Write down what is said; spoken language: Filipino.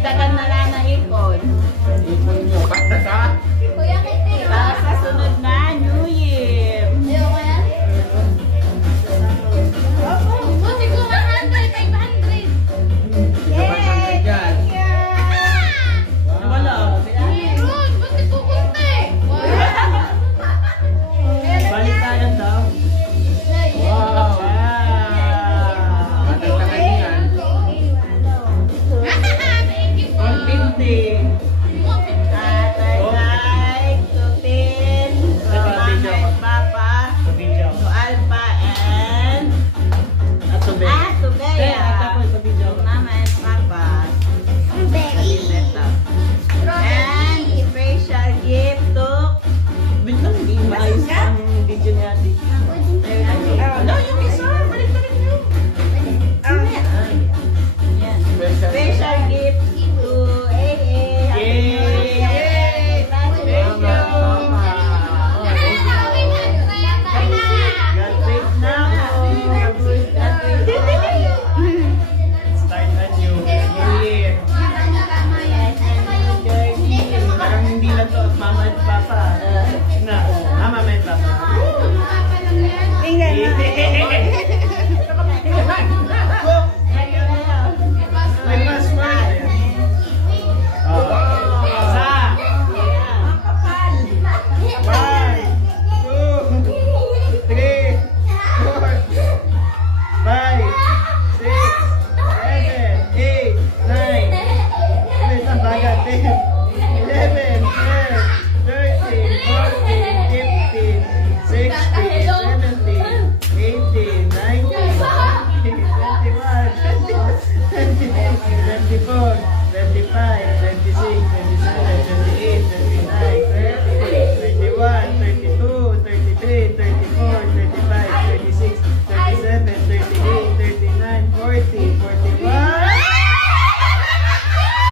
Dagdagan na lang na ipon. Ipon nyo. Basta sa? Kuya Kitty. Para sa sunod na New Year. Ayoko yan. Buti ko 100, 500. Yay! Dyan. Wala. Meron, buti ko kunti. Balitayan daw. Wow! Matatakan yan. Thank you po. 150. Tatay, Tupin, Mama and Papa, to Alpha and Tubea. Mama and Papa. And special gift to Biglang hindi maayos ang video ni Ate. Ano yung isa? Balik na rin yun. Yan. Special gift to AA. Happy New Year. Congratulations. Graduate na ako. Graduate na. Start a new year. Parang hindi lang to at mama at papa. Na, mama and papa. Tingnan mo. May password. Isa. 1, 2, 3, 4, 5, 6, 7, 8, 9. Wait, ang bagat. 10, 11, 12, 13, 14, 15, 16, 17, 18, 19, 20, 21, 22, 23, 24, 25, 26, 27, 28, 29,